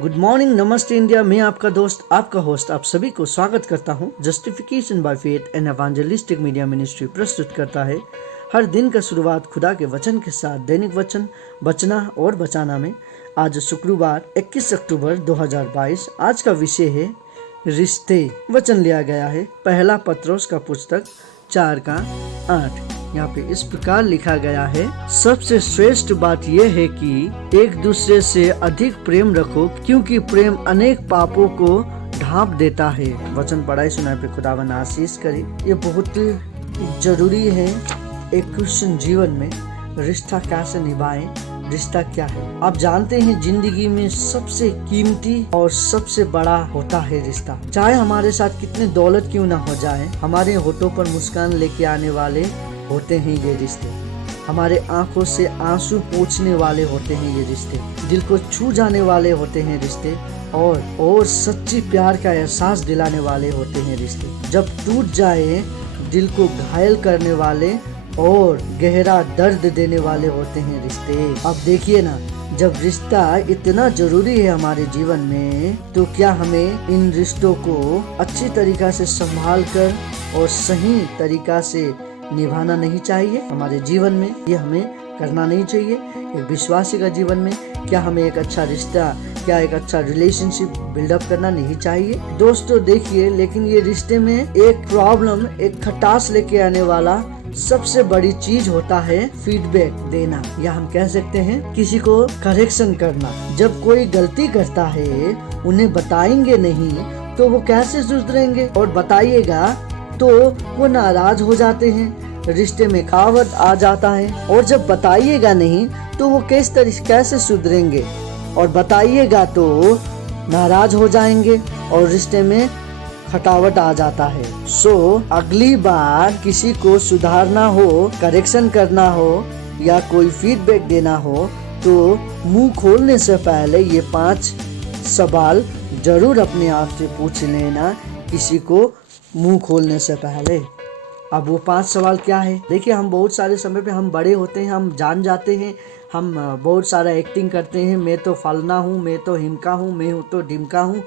Good morning, नमस्ते India. मैं आपका दोस्त, आपका होस्ट, आप सभी को स्वागत करता हूं। Justification by faith and evangelistic media ministry प्रस्तुत करता है हर दिन का शुरुआत खुदा के वचन के साथ दैनिक वचन बचना और बचाना में। आज शुक्रवार 21 अक्टूबर 2022। आज का विषय है रिश्ते। वचन लिया गया है पहला पत्रोस का पुस्तक 4:8। यहाँ पे इस प्रकार लिखा गया है, सबसे श्रेष्ठ बात यह है कि एक दूसरे से अधिक प्रेम रखो, क्योंकि प्रेम अनेक पापों को ढांप देता है। वचन पढ़ाई सुनाई पे खुदावन आशीष करे। ये बहुत जरूरी है एक क्रिश्चियन जीवन में। रिश्ता कैसे निभाएं, रिश्ता क्या है। आप जानते हैं जिंदगी में सबसे कीमती और सबसे बड़ा होता है रिश्ता। चाहे हमारे साथ कितने दौलत क्यों ना हो जाए, हमारे होठों पर मुस्कान लेके आने वाले होते हैं ये रिश्ते। हमारे आंखों से आंसू पोंछने वाले होते हैं ये रिश्ते। दिल को छू जाने वाले होते हैं रिश्ते और सच्ची प्यार का एहसास दिलाने वाले होते हैं रिश्ते। जब टूट जाए दिल को घायल करने वाले और गहरा दर्द देने वाले होते हैं रिश्ते। अब देखिए ना, जब रिश्ता इतना जरूरी है हमारे जीवन में, तो क्या हमें इन रिश्तों को अच्छी तरीका से संभाल कर और सही तरीका से निभाना नहीं चाहिए। हमारे जीवन में ये हमें करना नहीं चाहिए। एक विश्वासी का जीवन में क्या हमें एक अच्छा रिश्ता, क्या एक अच्छा रिलेशनशिप बिल्डअप करना नहीं चाहिए। दोस्तों देखिए, लेकिन ये रिश्ते में एक प्रॉब्लम, एक खटास लेके आने वाला सबसे बड़ी चीज होता है फीडबैक देना, या हम कह सकते हैं किसी को करेक्शन करना। जब कोई गलती करता है उन्हें बताएंगे नहीं तो वो कैसे सुधरेंगे, और बताइएगा तो वो नाराज हो जाते हैं, रिश्ते में खावत आ जाता है। और जब बताइएगा नहीं तो वो कैसे सुधरेंगे, और बताइएगा तो नाराज हो जाएंगे और रिश्ते में खटावट आ जाता है। अगली बार किसी को सुधारना हो, करेक्शन करना हो या कोई फीडबैक देना हो, तो मुंह खोलने से पहले ये 5 सवाल जरूर अपने आप से पूछ लेना, किसी को मुंह खोलने से पहले। अब वो 5 सवाल क्या है? देखिए, हम बहुत सारे समय पे हम बड़े होते हैं, हम जान जाते हैं, हम बहुत सारा एक्टिंग करते हैं। मैं तो फलना हूँ, मैं तो हिमका हूँ, मैं हूँ तो ढिमका हूँ,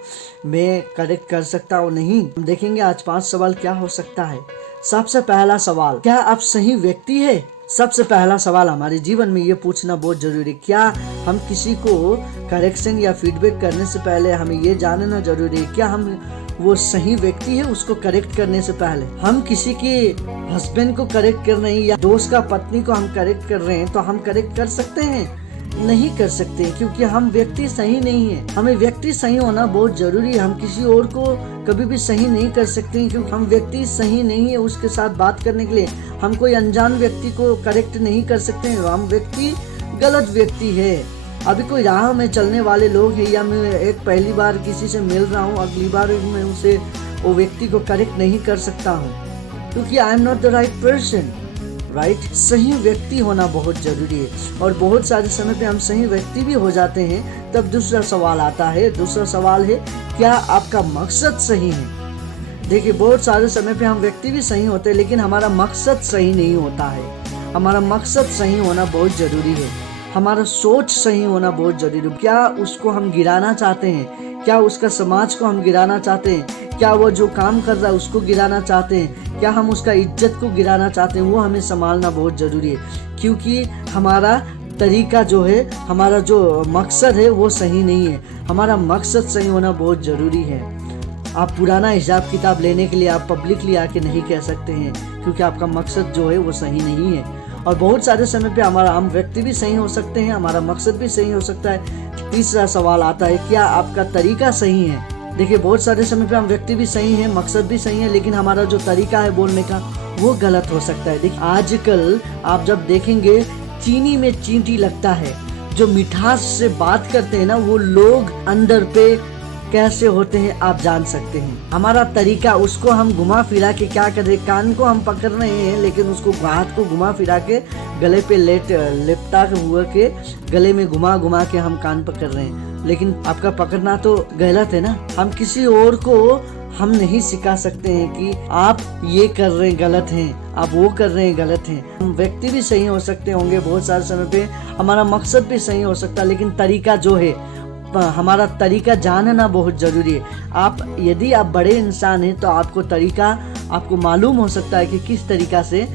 मैं करेक्ट कर सकता हूँ। नहीं, हम देखेंगे आज 5 सवाल क्या हो सकता है। सबसे पहला सवाल, क्या आप सही व्यक्ति है? सबसे पहला सवाल हमारे जीवन में ये पूछना बहुत जरूरी है। क्या हम किसी को करेक्शन या फीडबैक करने से पहले हमें ये जानना जरूरी है, क्या हम वो सही व्यक्ति है उसको करेक्ट करने से पहले। हम किसी के हस्बैंड को करेक्ट कर रहे हैं या दोस्त का पत्नी को हम करेक्ट कर रहे हैं, तो हम करेक्ट कर सकते हैं? नहीं कर सकते, क्योंकि हम व्यक्ति सही नहीं है। हमें व्यक्ति सही होना बहुत जरूरी है। हम किसी और को कभी भी सही नहीं कर सकते, क्योंकि हम व्यक्ति सही नहीं है उसके साथ बात करने के लिए। हम कोई अनजान व्यक्ति को करेक्ट नहीं कर सकते, हम व्यक्ति गलत व्यक्ति है। अभी कोई राह में चलने वाले लोग हैं, या मैं एक पहली बार किसी से मिल रहा हूँ, अगली बार मैं उसे वो व्यक्ति को करेक्ट नहीं कर सकता हूँ, क्योंकि I am not the right person. Right, सही व्यक्ति होना बहुत जरूरी है। और बहुत सारे समय पे हम सही व्यक्ति भी हो जाते हैं। तब दूसरा सवाल आता है, दूसरा सवाल है, क्या आपका मकसद सही है? देखिए, बहुत सारे समय पे हम व्यक्ति भी सही होते हैं, लेकिन हमारा मकसद सही नहीं होता है। हमारा मकसद सही होना बहुत जरूरी है। हमारा सोच सही होना बहुत जरूरी है। क्या उसको हम गिराना चाहते हैं? क्या उसका समाज को हम गिराना चाहते हैं? क्या वो जो काम कर रहा है उसको गिराना चाहते हैं? क्या हम उसका इज्जत को गिराना चाहते हैं? वो हमें संभालना बहुत जरूरी है, क्योंकि हमारा तरीका जो है, हमारा जो मकसद है वो सही नहीं है। हमारा मकसद सही होना बहुत जरूरी है। आप पुराना हिसाब किताब लेने के लिए आप पब्लिकली आके नहीं कह सकते हैं, क्योंकि आपका मकसद जो है वो सही नहीं है। और बहुत सारे समय पे हम व्यक्ति भी सही हो सकते हैं, हमारा मकसद भी सही हो सकता है। तीसरा सवाल आता है, क्या आपका तरीका सही है? देखिए, बहुत सारे समय पे हम व्यक्ति भी सही हैं, मकसद भी सही है, लेकिन हमारा जो तरीका है बोलने का वो गलत हो सकता है। देखिए, आजकल आप जब देखेंगे चीनी में चींटी लगता है। जो मिठास से बात करते हैं ना, वो लोग अंदर पे कैसे होते हैं आप जान सकते हैं। हमारा तरीका, उसको हम घुमा फिरा के क्या कर रहे हैं, कान को हम पकड़ रहे हैं, लेकिन उसको हाथ को घुमा फिरा के गले पे लिपटा हुआ के गले में घुमा के हम कान पकड़ रहे हैं, लेकिन आपका पकड़ना तो गलत है ना। हम किसी और को हम नहीं सिखा सकते हैं कि आप ये कर रहे हैं गलत हैं, आप वो कर रहे हैं गलत हैं। हम व्यक्ति भी सही हो सकते होंगे बहुत सारे समय पे, हमारा मकसद भी सही हो सकता है, लेकिन तरीका जो है हमारा तरीका जानना बहुत ज़रूरी है। यदि आप बड़े इंसान हैं तो आपको तरीका आपको मालूम हो सकता है कि किस तरीका से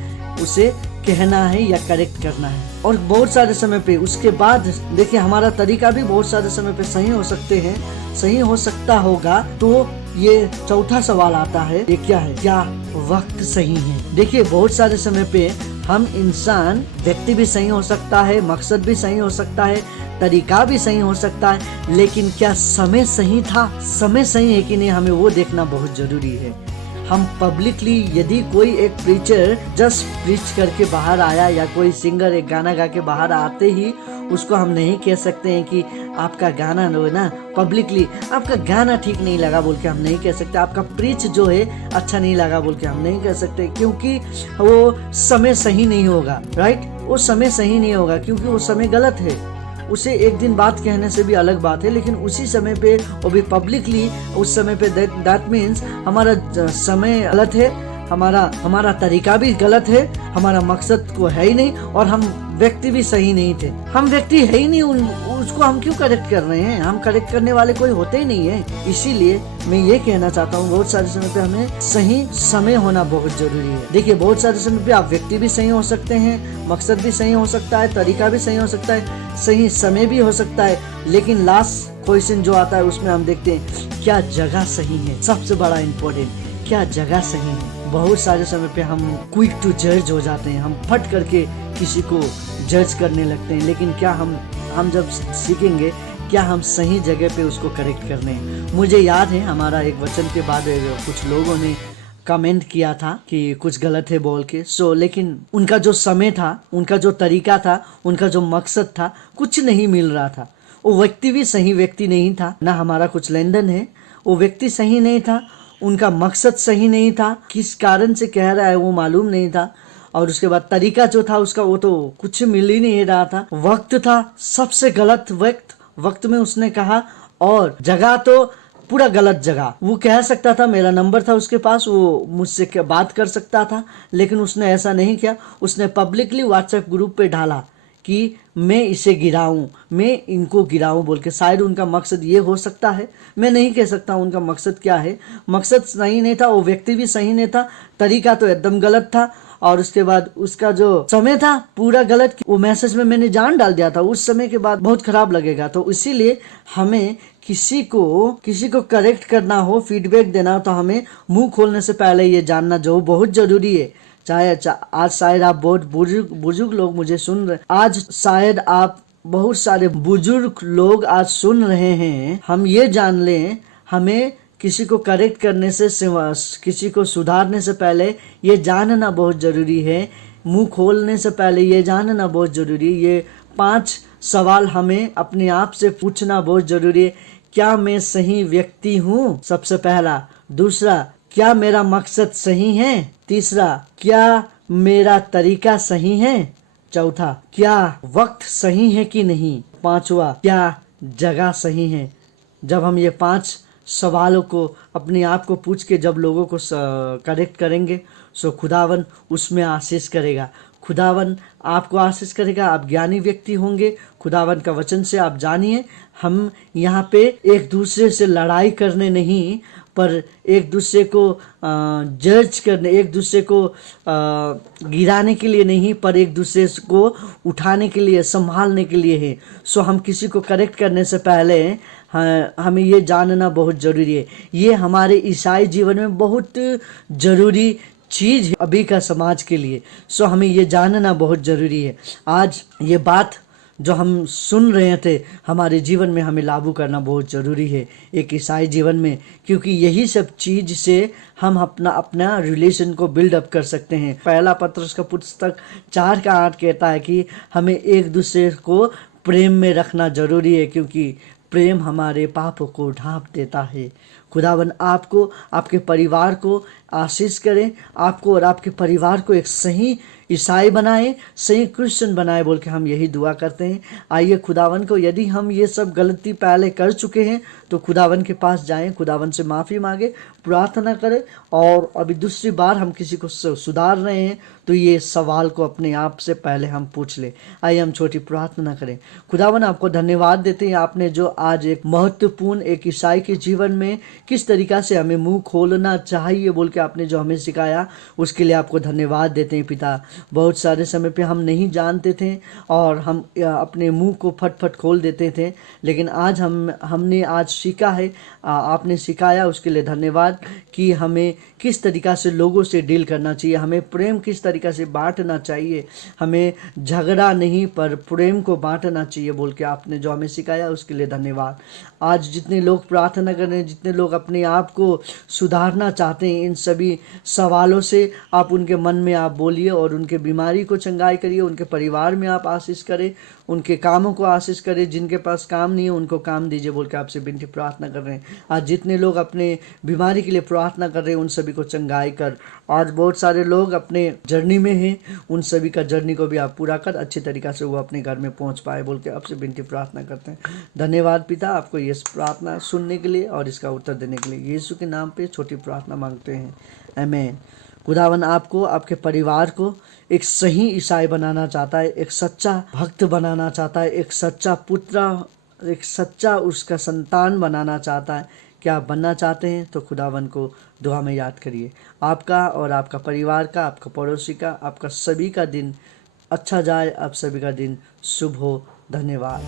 उसे कहना है या करेक्ट करना है। और बहुत सारे समय पे उसके बाद देखिए हमारा तरीका भी बहुत सारे समय पे सही हो सकते हैं, सही हो सकता होगा। तो ये चौथा सवाल आता है, ये क्या है, क्या वक्त सही है? देखिए बहुत सारे समय पे हम इंसान, व्यक्ति भी सही हो सकता है, मकसद भी सही हो सकता है, तरीका भी सही हो सकता है, लेकिन क्या समय सही था, समय सही है कि नहीं, हमें वो देखना बहुत जरूरी है। हम पब्लिकली यदि कोई एक प्रीचर जस्ट प्रीच करके बाहर आया या कोई सिंगर एक गाना गा के बाहर आते ही उसको हम नहीं कह सकते हैं कि आपका गाना जो है ना पब्लिकली आपका गाना ठीक नहीं लगा बोल के हम नहीं कह सकते, आपका प्रीच जो है अच्छा नहीं लगा बोल के हम नहीं कह सकते, क्योंकि वो समय सही नहीं होगा। राइट, वो समय सही नहीं होगा क्योंकि वो समय गलत है। उसे एक दिन बात कहने से भी अलग बात है, लेकिन उसी समय पे वो भी पब्लिकली उस समय पे दैट मीन्स हमारा समय गलत है, हमारा तरीका भी गलत है, हमारा मकसद को है ही नहीं, और हम व्यक्ति भी सही नहीं थे। हम व्यक्ति है ही नहीं, उसको हम क्यों करेक्ट कर रहे हैं? हम करेक्ट करने वाले कोई होते ही नहीं है। इसीलिए मैं ये कहना चाहता हूँ बहुत सारे समय पे हमें सही समय होना बहुत जरूरी है। देखिए बहुत सारे समय पे आप व्यक्ति भी सही हो सकते हैं, मकसद भी सही हो सकता है, तरीका भी सही हो सकता है, सही समय भी हो सकता है, लेकिन लास्ट क्वेश्चन जो आता है उसमें हम देखते हैं क्या जगह सही है। सबसे बड़ा इम्पोर्टेंट, क्या जगह सही है। बहुत सारे समय पे हम क्विक टू जज हो जाते हैं, हम फट करके किसी को जज करने लगते हैं, लेकिन क्या हम जब सीखेंगे क्या हम सही जगह पे उसको करेक्ट करने हैं। मुझे याद है हमारा एक वचन के बाद कुछ लोगों ने कमेंट किया था कि कुछ गलत है बोल के, लेकिन उनका जो समय था, उनका जो तरीका था, उनका जो मकसद था, कुछ नहीं मिल रहा था। वो व्यक्ति भी सही व्यक्ति नहीं था, ना हमारा कुछ लेन देन है, वो व्यक्ति सही नहीं था, उनका मकसद सही नहीं था, किस कारण से कह रहा है वो मालूम नहीं था, और उसके बाद तरीका जो था उसका वो तो कुछ मिल ही नहीं रहा था। वक्त था सबसे गलत वक्त में उसने कहा, और जगह तो पूरा गलत जगह। वो कह सकता था, मेरा नंबर था उसके पास, वो मुझसे बात कर सकता था, लेकिन उसने ऐसा नहीं किया। उसने पब्लिकली व्हाट्सएप ग्रुप पे डाला कि मैं इसे गिराऊं, मैं इनको गिराऊं बोल के। शायद उनका मकसद ये हो सकता है, मैं नहीं कह सकता उनका मकसद क्या है। मकसद सही नहीं था, वो व्यक्ति भी सही नहीं था, तरीका तो एकदम गलत था, और उसके बाद उसका जो समय था पूरा गलत। वो मैसेज में मैंने जान डाल दिया था, उस समय के बाद बहुत खराब लगेगा। तो इसीलिए हमें किसी को करेक्ट करना हो, फीडबैक देना हो, तो हमें मुंह खोलने से पहले ये जानना जो बहुत जरूरी है। चाहे आज शायद आप बहुत बुजुर्ग लोग मुझे सुन रहे, आज शायद आप बहुत सारे बुजुर्ग लोग आज सुन रहे हैं। हम ये जान लें, हमें किसी को करेक्ट करने से, किसी को सुधारने से पहले ये जानना बहुत जरूरी है, मुंह खोलने से पहले ये जानना बहुत जरूरी है। ये 5 सवाल हमें अपने आप से पूछना बहुत जरूरी है। क्या मैं सही व्यक्ति हूँ? सबसे पहला। दूसरा, क्या मेरा मकसद सही है? तीसरा, क्या मेरा तरीका सही है? चौथा, क्या वक्त सही है कि नहीं? पांचवा, क्या जगह सही है? जब हम ये 5 सवालों को अपने आप को पूछ के जब लोगों को करेक्ट करेंगे, सो खुदावन उसमें आशीष करेगा। खुदावन आपको आशीष करेगा, आप ज्ञानी व्यक्ति होंगे। खुदावन का वचन से आप जानिए, हम यहाँ पे एक दूसरे से लड़ाई करने नहीं, पर एक दूसरे को जज करने, एक दूसरे को गिराने के लिए नहीं, पर एक दूसरे को उठाने के लिए, संभालने के लिए है। सो हम किसी को करेक्ट करने से पहले हमें ये जानना बहुत ज़रूरी है। ये हमारे ईसाई जीवन में बहुत ज़रूरी चीज़ है अभी का समाज के लिए। सो हमें ये जानना बहुत ज़रूरी है। आज ये बात जो हम सुन रहे थे हमारे जीवन में हमें लागू करना बहुत ज़रूरी है एक ईसाई जीवन में, क्योंकि यही सब चीज़ से हम अपना रिलेशन को बिल्ड अप कर सकते हैं। पहला पत्रस का पुस्तक 4:8 कहता है कि हमें एक दूसरे को प्रेम में रखना ज़रूरी है, क्योंकि प्रेम हमारे पापों को ढांप देता है। खुदावन आपको, आपके परिवार को आशीष करें, आपको और आपके परिवार को एक सही ईसाई बनाए, सही क्रिश्चियन बनाए बोल के हम यही दुआ करते हैं। आइए खुदावन को, यदि हम ये सब गलती पहले कर चुके हैं तो खुदावन के पास जाएं, खुदावन से माफ़ी मांगे, प्रार्थना करें। और अभी दूसरी बार हम किसी को सुधार रहे हैं तो ये सवाल को अपने आप से पहले हम पूछ लें। आइए हम छोटी प्रार्थना करें। खुदावन आपको धन्यवाद देते हैं, आपने जो आज एक महत्वपूर्ण एक ईसाई के जीवन में किस तरीक़ा से हमें मुंह खोलना चाहिए बोल के आपने जो हमें सिखाया, उसके लिए आपको धन्यवाद देते हैं पिता। बहुत सारे समय पे हम नहीं जानते थे और हम अपने मुंह को फट खोल देते थे, लेकिन आज हमने आज सीखा है, आपने सिखाया, उसके लिए धन्यवाद कि हमें किस तरीक़ा से लोगों से डील करना चाहिए, हमें प्रेम किस तरीक़ा से बांटना चाहिए, हमें झगड़ा नहीं पर प्रेम को बांटना चाहिए बोल के आपने जो हमें सिखाया, उसके लिए धन्यवाद। आज जितने लोग प्रार्थना कर रहे हैं, जितने लोग अपने आप को सुधारना चाहते हैं, इन सभी सवालों से आप उनके मन में आप बोलिए और उनके बीमारी को चंगाई करिए, उनके परिवार में आप आशीष करें, उनके कामों को आशीष करें, जिनके पास काम नहीं है उनको काम दीजिए बोल के आपसे विनती प्रार्थना कर रहे हैं। आज जितने लोग अपने बीमारी के लिए प्रार्थना कर रहे हैं, उन सभी को चंगाई कर। आज बहुत सारे लोग अपने जर्नी में हैं, उन सभी का जर्नी को भी आप पूरा कर, अच्छी तरीक़ा से वो अपने घर में पहुंच पाए बोल के आपसे विनती प्रार्थना करते हैं। धन्यवाद पिता, आपको ये प्रार्थना सुनने के लिए और इसका उत्तर देने के लिए यीशु के नाम पे छोटी प्रार्थना मांगते हैं, आमीन। खुदावन आपको, आपके परिवार को एक सही ईसाई बनाना चाहता है, एक सच्चा भक्त बनाना चाहता है, एक सच्चा पुत्र, एक सच्चा उसका संतान बनाना चाहता है। क्या आप बनना चाहते हैं तो खुदावन को दुआ में याद करिए। आपका और आपका परिवार का, आपका पड़ोसी का, आपका सभी का दिन अच्छा जाए, आप सभी का दिन शुभ हो। धन्यवाद।